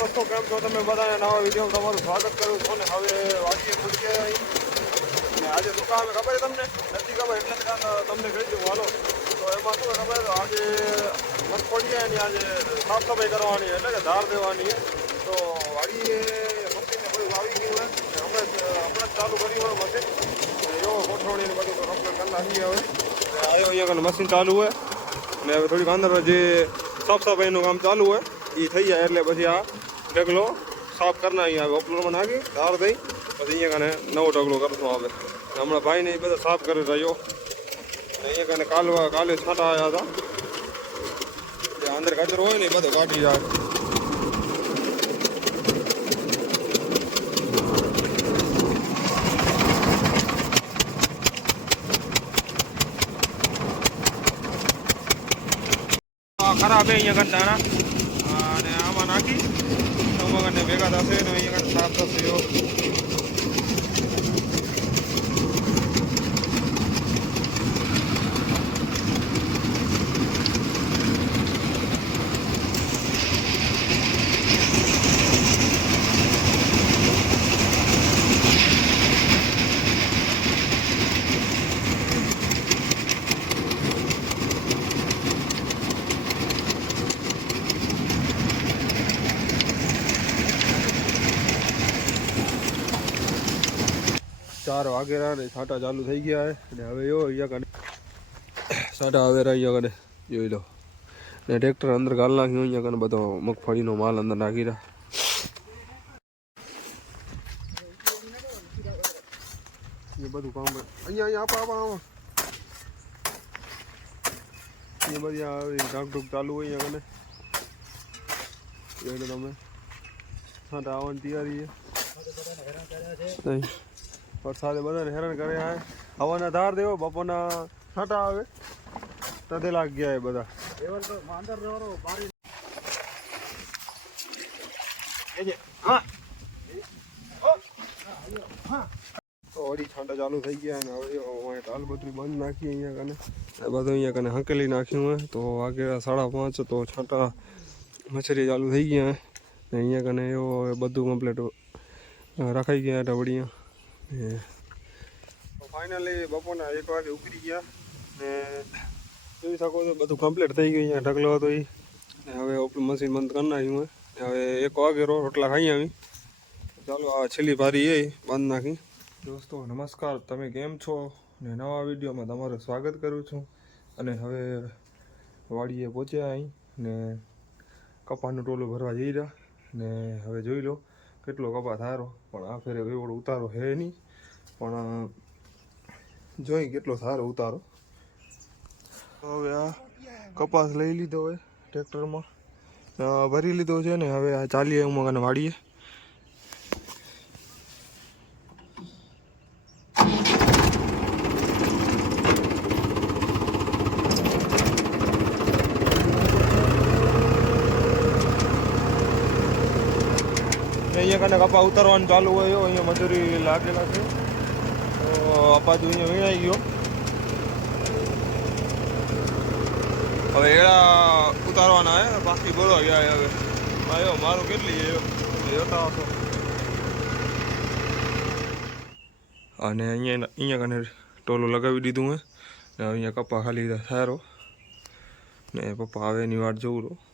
दोस्तों केम छो તમે બધાને નવા વિડીયો તમારું સ્વાગત કરું છું ને હવે વાડીએ પૂછીએ ને આજે શું કામ ખબર છે તમને નથી ખબર એટલે તમને કહી દઉં હાલો તો એમાં શું ખબર આજે મગફળીની આજે સાફ સફાઈ કરવાની એટલે કે ધાર દેવાની તો વાડીએ મશીનને બધું આવી ગયું હોય હમણાં ચાલુ કર્યું હોય મશીન એવો ગોઠવણીને બધું તો કમ્પ્લીટ કરી નાખીએ હવે આવ્યો અહીંયા મશીન ચાલુ હોય ને હવે થોડીક અંદર જે સાફ સફાઈનું કામ ચાલુ હોય એ થઈ જાય એટલે પછી આ ઢગલો સાફ કરના અહીંયા ઓપનરમાં નાખી ધાર દઈ પછી અહીંયા કને નવો ઢગલો કરતો આવે હમણાં ભાઈને એ બધા સાફ કરી રહ્યો અહીંયા કને કાલે છાંટા આવ્યા હતા જે અંદર કચરો હોય ને એ બધો કાઢી જાય ખરાબ અહીંયા કને દાણા અને આમાં નાખી ને ભેગા થશે ને અહીંયા સાફ થશે ચાર વાગેરા ને છાંટા ચાલુ થઈ ગયા અને હવે એવો અહીંયા કને છાંટા આવેરા અહીંયા કને જોઈ લો ને ટ્રેક્ટર અંદર ગાલ નાખ્યું અહીંયા કને બધો મગફળીનો માલ અંદર નાખી રહ્યા એ બધું કામ અહીંયા આપા એ બધી ઢાંકઢૂક ચાલુ હોય અહીંયા કને જોઈ લો તમે છાંટા આવવાની તૈયારી છે વરસાદે બધાને હેરાન કર્યા હવાના ધાર દેવો બપોરના છાંટા આવે તદે લાગ ગયા એ બધા તો વળી છાંટા ચાલુ થઈ ગયા ને હવે તાલપત્રી બંધ નાખી અહીંયા કને બધું અહીંયા કને હંકેલી નાખ્યું હોય તો વાગે 5:30 તો છાંટા મછરી ચાલુ થઈ ગયા ને અહીંયા કને એવો બધું કમ્પ્લીટ રખાઈ ગયા ઢવડિયા ફાઇનલી બપોરના 1 વાગે ઉકળી ગયા ને જોઈ શકો છો બધું કમ્પ્લીટ થઈ ગયું અહીંયા ઢગલો હતો એ ને હવે આપણું મશીન બંધ કરી નાખ્યું હોય હવે 1 વાગે રોટલા ખાઈ આવી ચાલો આ છેલ્લી ભારી એ બંધ નાખી દોસ્તો નમસ્કાર તમે કેમ છો ને નવા વિડીયોમાં તમારું સ્વાગત કરું છું અને હવે વાડીએ પહોંચ્યા અહીં ને કપાસનું ટોલું ભરવા જઈ રહ્યા ને હવે જોઈ લો કેટલો કપા થારો પણ આ ફેરે એવડો ઉતારો હે નહીં પણ જોઈ કેટલો સારો ઉતારો હવે આ કપાસ લઈ લીધો હોય ટ્રેક્ટરમાં ભરી લીધો છે ને હવે આ ચાલીએ ઉમાં વાડીએ અહીંયા કને કપા ઉતારવાનું ચાલુ હોય અહીંયા મજૂરી લાગેલા છે તો અપાજુ અહીંયા વીણાઈ ગયો હવે એડા ઉતારવાના હે બાકી બોલો ગયા હવે આવ્યો મારું કેટલી જોતા હશો અને અહીંયા કને ટોલું લગાવી દીધું હે ને અહીંયા કપા ખાલી સારો ને પપ્પા આવે એની વાટ જોઉં રહું